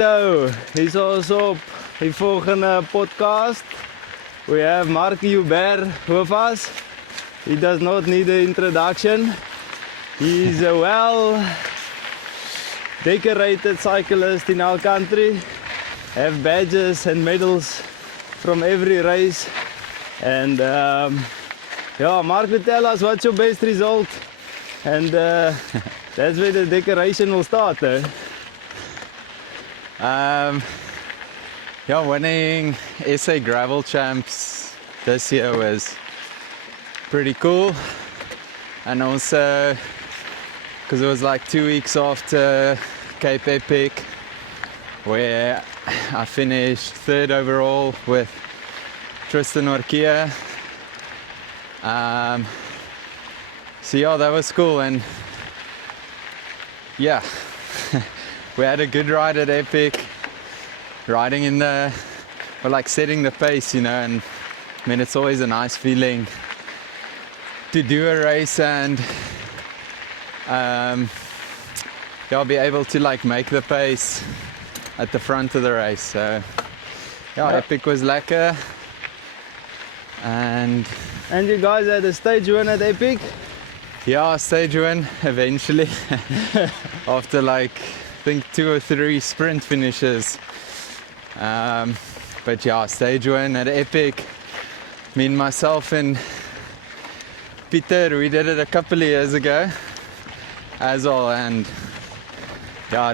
Zo, hier is op die volgende podcast. We have Marco Joubert with us. He does not need an introduction. He's a well decorated cyclist in our country. Have badges and medals from every race. And Marco, tell us what's your best result. And that's where the decoration will start. Winning SA Gravel Champs this year was pretty cool, and also because it was like 2 weeks after Cape Epic, where I finished third overall with Tristan Orkia. So that was cool, and we had a good ride at Epic, riding in setting the pace, and I mean, it's always a nice feeling to do a race and be able to make the pace at the front of the race. So Epic was lekker, and you guys had a stage win at Epic? Yeah, stage win eventually after I think 2 or 3 sprint finishes. But stage win at Epic. Me and myself and Peter, we did it a couple of years ago as well, and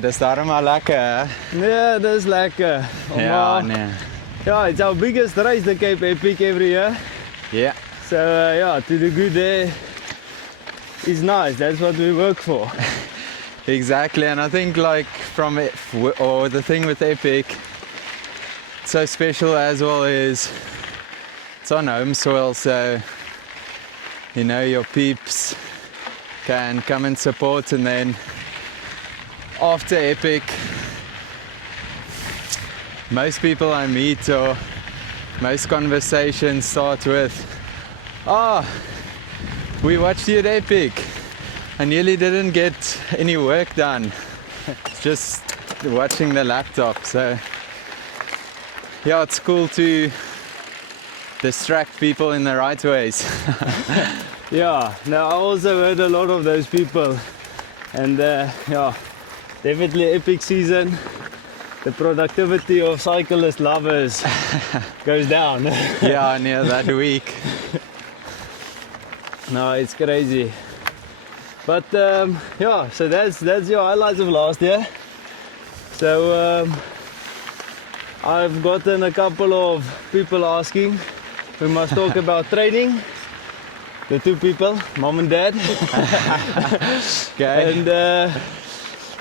dis daarom maar lekker. Yeah, dis lekker. It's our biggest race, the Cape Epic, every year. Yeah. So to do good there is nice. That's what we work for. Exactly, and I think from it, or the thing with Epic, so special as well is it's on home soil, so your peeps can come and support, and then after Epic, most people I meet or most conversations start with, we watched you at Epic. I nearly didn't get any work done, just watching the laptop. So it's cool to distract people in the right ways. I also heard a lot of those people, and definitely Epic season, the productivity of cyclist lovers goes down. Near that week. No, it's crazy. But so that's your highlights of last year. So I've gotten a couple of people asking. We must talk about training. The 2 people, mom and dad. Okay. And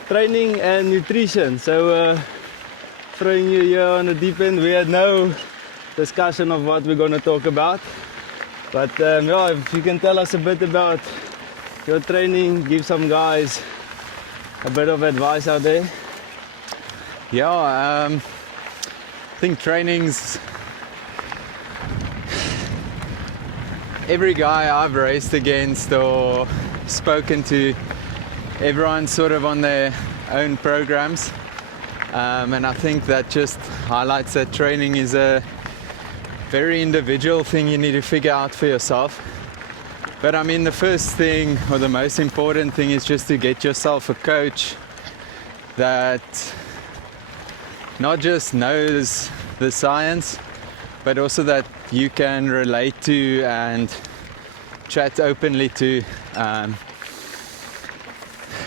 training and nutrition. So throwing you here on the deep end, we had no discussion of what we're going to talk about. But if you can tell us a bit about your training, give some guys a bit of advice out there. I think training's, every guy I've raced against or spoken to, everyone's sort of on their own programs, and I think that just highlights that training is a very individual thing you need to figure out for yourself. But I mean, the first thing, or the most important thing, is just to get yourself a coach that not just knows the science, but also that you can relate to and chat openly to.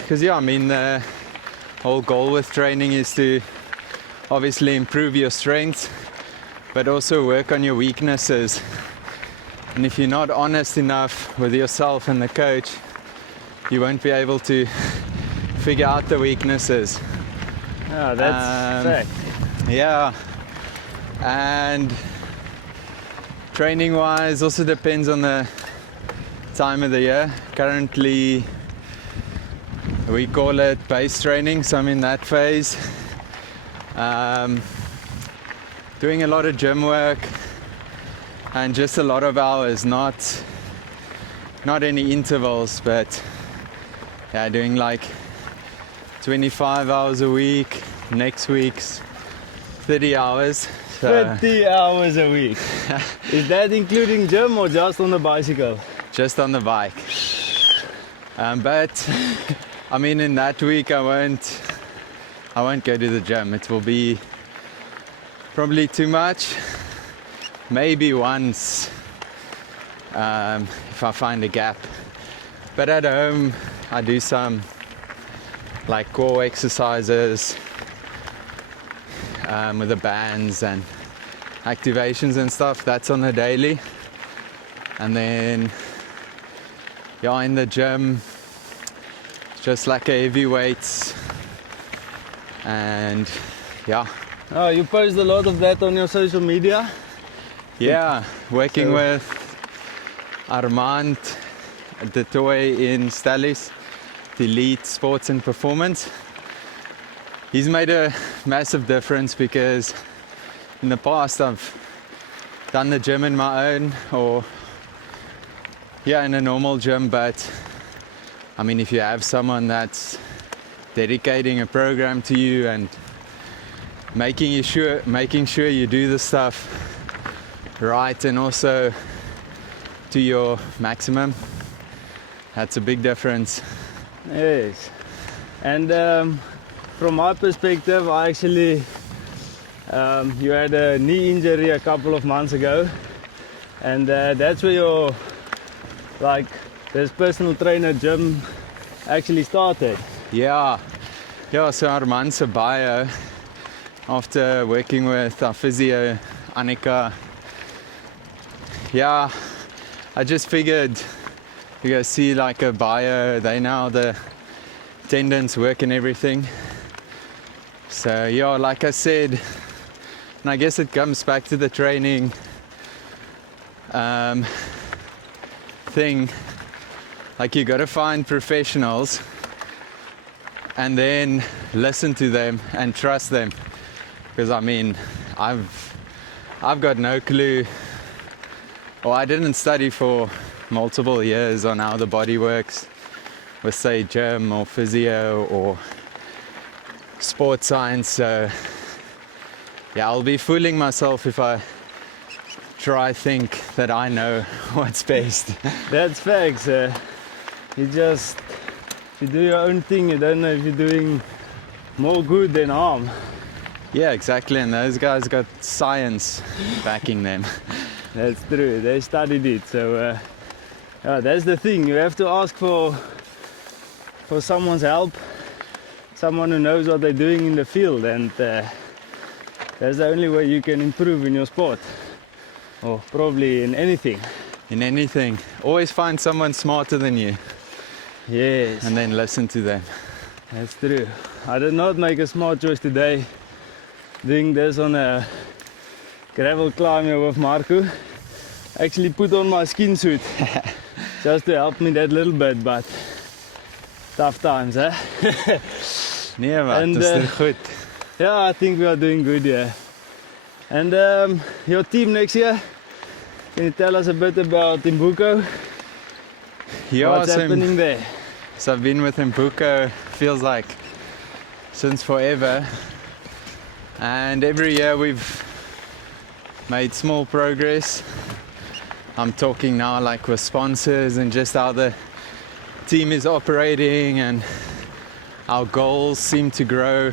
Because the whole goal with training is to obviously improve your strengths, but also work on your weaknesses. And if you're not honest enough with yourself and the coach, you won't be able to figure out the weaknesses. That's fact. Yeah. And training wise also depends on the time of the year. Currently we call it base training, so I'm in that phase. Doing a lot of gym work and just a lot of hours, not any intervals, but doing 25 hours a week, next week's 30 hours. So 30 hours a week. Is that including gym or just on the bicycle? just on the bike. But I mean, in that week I won't go to the gym. It will be probably too much. Maybe once if I find a gap. But at home I do some like core exercises with the bands and activations and stuff. That's on the daily. And then in the gym, just like a heavy weights. And Oh, you post a lot of that on your social media? working with Armand de Toy in Stellis, Elite Sports and Performance. He's made a massive difference because in the past I've done the gym in my own or in a normal gym, but I mean, if you have someone that's dedicating a program to you and making sure you do the stuff right and also to your maximum, that's a big difference. Yes. And from my perspective, I actually, you had a knee injury a couple of months ago, and that's where your, this personal trainer gym actually started. So Armand's bio, after working with our physio Annika, I just figured you guys see like a bio, they know the tendons work and everything. So like I said, and I guess it comes back to the training thing, like you gotta find professionals and then listen to them and trust them, because I mean I've got no clue, or I didn't study for multiple years on how the body works with say gym or physio or sports science. So I'll be fooling myself if I try think that I know what's best. That's facts. You do your own thing, you don't know if you're doing more good than harm. Yeah, exactly, and those guys got science backing them. That's true, they studied it. So that's the thing, you have to ask for someone's help, someone who knows what they're doing in the field, and that's the only way you can improve in your sport, or probably in anything. In anything, always find someone smarter than you. Yes. And then listen to them. That's true. I did not make a smart choice today doing this on a gravel climb here with Marco. Actually put on my skin suit just to help me that little bit, but tough times, eh? Nee, maar het is er goed. Yeah, I think we are doing good, yeah. And your team next year, can you tell us a bit about Imbuco? What's happening there? So I've been with Imbuco, feels like since forever, and every year we've made small progress. I'm talking now like with sponsors and just how the team is operating, and our goals seem to grow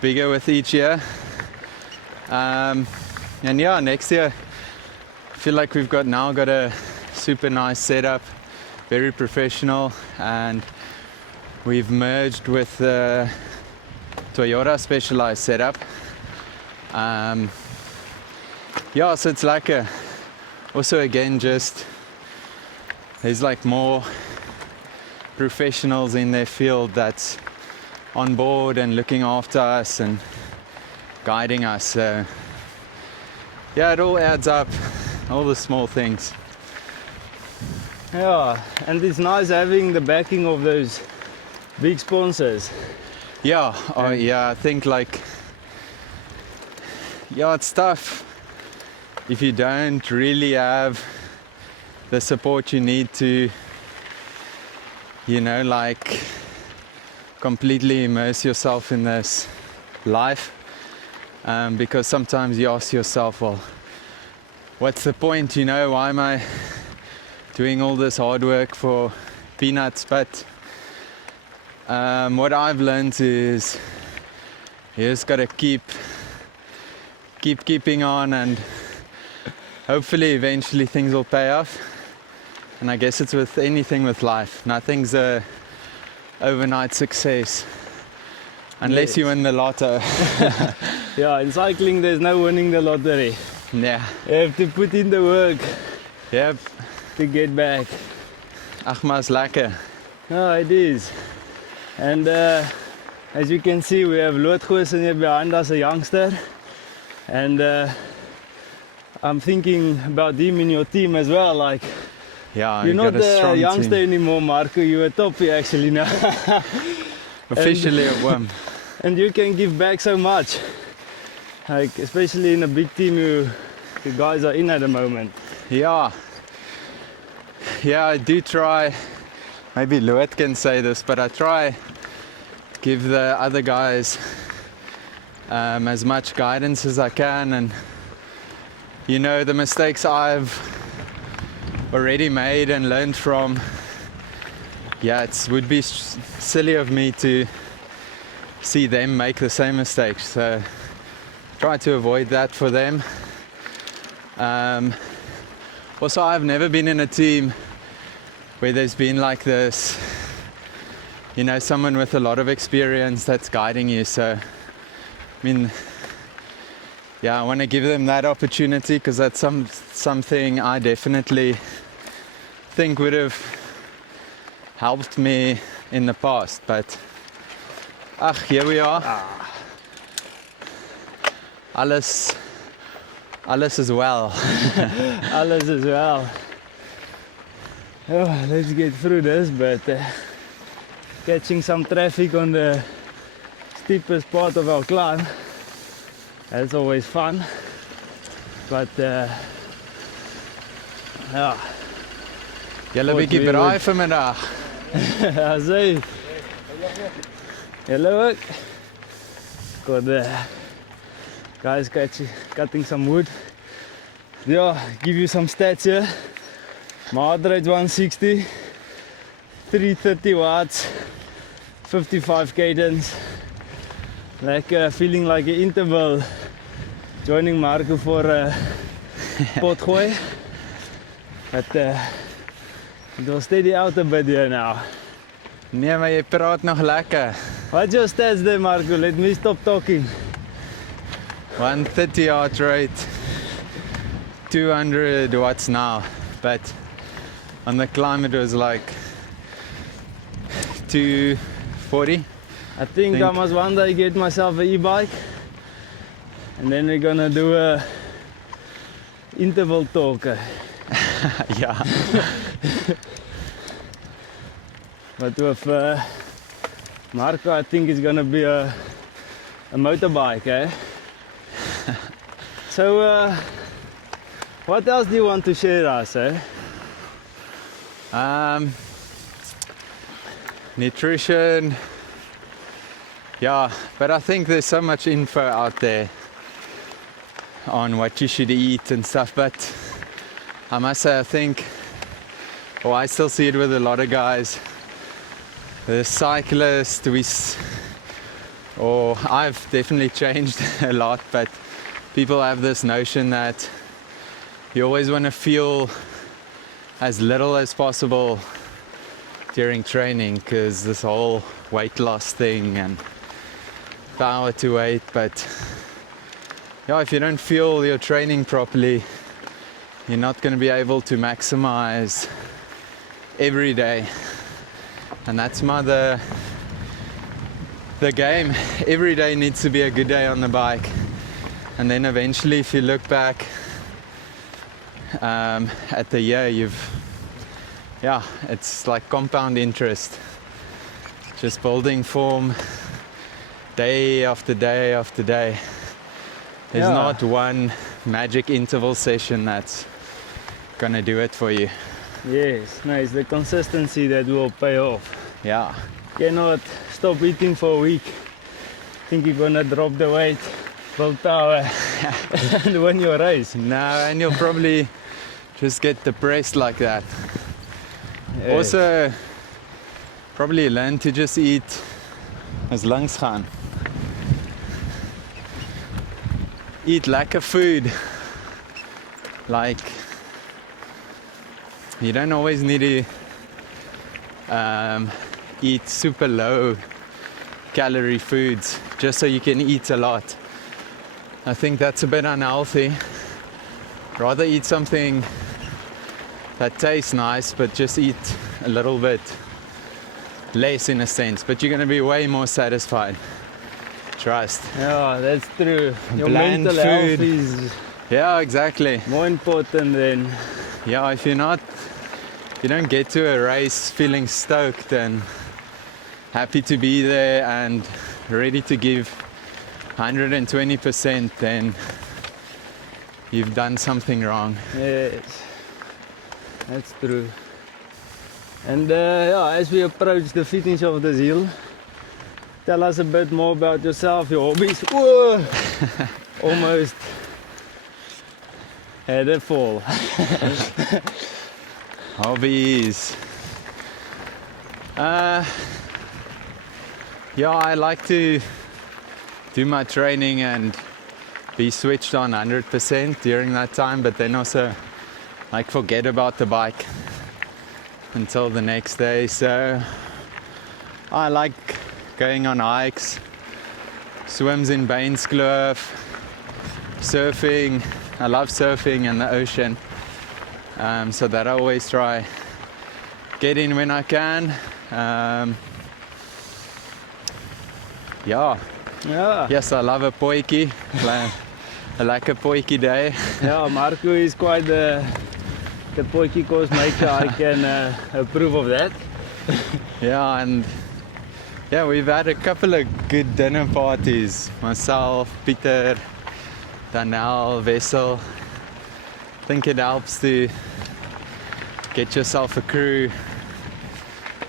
bigger with each year. And next year I feel like we've got a super nice setup, very professional, and we've merged with the Toyota Specialized setup. So it's like also again just there's like more professionals in their field that's on board and looking after us and guiding us. So it all adds up, all the small things. Yeah, and it's nice having the backing of those big sponsors. I think like it's tough if you don't really have the support you need to, like completely immerse yourself in this life, because sometimes you ask yourself, well, what's the point, you know, why am I doing all this hard work for peanuts? But what I've learned is you just gotta keeping on, and hopefully eventually things will pay off. And I guess it's with anything with life, nothing's a overnight success unless you win the lotto. Yeah, in cycling there's no winning the lottery. Yeah. You have to put in the work Yep. to get back. Ach, maar is lekker. No, it is. And as you can see, we have Lootgoes in here behind us, a youngster. And I'm thinking about him in your team as well. Like, Yeah, you're you not got a a strong youngster team. anymore, Marco. You're a toppy actually now. Officially a worm. And you can give back so much. Like, especially in a big team you guys are in at the moment. Yeah. Yeah, I do try. Maybe Luet can say this, but I try give the other guys as much guidance as I can, and you know, the mistakes I've already made and learned from, yeah, it would be silly of me to see them make the same mistakes, so try to avoid that for them. Also, I've never been in a team where there's been like this, you know, someone with a lot of experience that's guiding you. So, I mean, yeah, I want to give them that opportunity, because that's something I definitely think would have helped me in the past. But, here we are. Alles is well. Alles as well. Oh, let's get through this, but catching some traffic on the steepest part of our climb, that's always fun. But yeah, Julle bietjie braai vanmiddag. I say, hello, got the guys cutting some wood. Yeah, give you some stats here. My heart rate 160, 330 watts, 55 cadence. Like feeling like an interval. Joining Marco for a potgooi. But it will steady out a bit here now. Nee, maar jy praat nog lekker. What's your stats there, Marco? Let me stop talking. 130 heart rate, 200 watts now, but on the climb it was like 240. I think I must one day get myself an e-bike, and then we're gonna do a interval talk. Yeah. But with Marco, I think it's gonna be a motorbike, eh? So, what else do you want to share us, eh? Nutrition. Yeah, but I think there's so much info out there on what you should eat and stuff, but I must say, I think, I still see it with a lot of guys. The cyclist, I've definitely changed a lot, but people have this notion that you always want to feel as little as possible during training, because this whole weight loss thing and power to weight. But yeah, if you don't feel you're training properly, you're not going to be able to maximize every day. And that's the game. Every day needs to be a good day on the bike. And then eventually, if you look back at the year, it's like compound interest. Just building form day after day after day. There's not one magic interval session that's gonna do it for you. Yes, nice. The consistency that will pay off. Yeah. Cannot stop eating for a week think you're gonna drop the weight, build power, and win your race. No, and you'll probably just get depressed like that. Yes. Also, probably learn to just eat as langs gaan. Eat lekker food. Like, you don't always need to eat super low calorie foods just so you can eat a lot. I think that's a bit unhealthy. Rather eat something that tastes nice, but just eat a little bit less in a sense, but you're going to be way more satisfied. Trust. Yeah, that's true. Your Bland mental health food. is Yeah, exactly. more important than... Yeah, if you don't get to a race feeling stoked and happy to be there and ready to give 120%, then you've done something wrong. Yes, that's true. And yeah, as we approach the finish of this hill, tell us a bit more about yourself, your hobbies. Whoa! Almost had a fall. Hobbies. Yeah, I like to do my training and be switched on 100% during that time, but then also like forget about the bike until the next day. So I like going on hikes, swims in Bainskloof, surfing. I love surfing and the ocean, so that I always try get in when I can. Yeah. Yes, I love a potjie. A lekker potjie day. Yeah, Marco is quite the potjie course maker. I can approve of that. Yeah, and yeah, we've had a couple of good dinner parties. Myself, Pieter, Danel, Wessel. I think it helps to get yourself a crew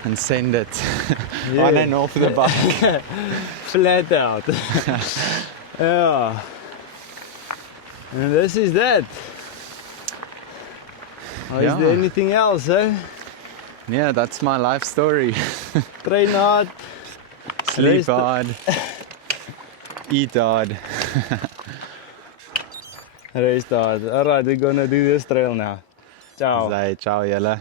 and send it on and off the bike. Flat out. Yeah. And this is that. Or Yeah. is there anything else, eh? Yeah, that's my life story. Train hard. Sleep Rest- hard. Eat hard. Rest hard. Alright, we're gonna do this trail now. Ciao. Ciao, julle.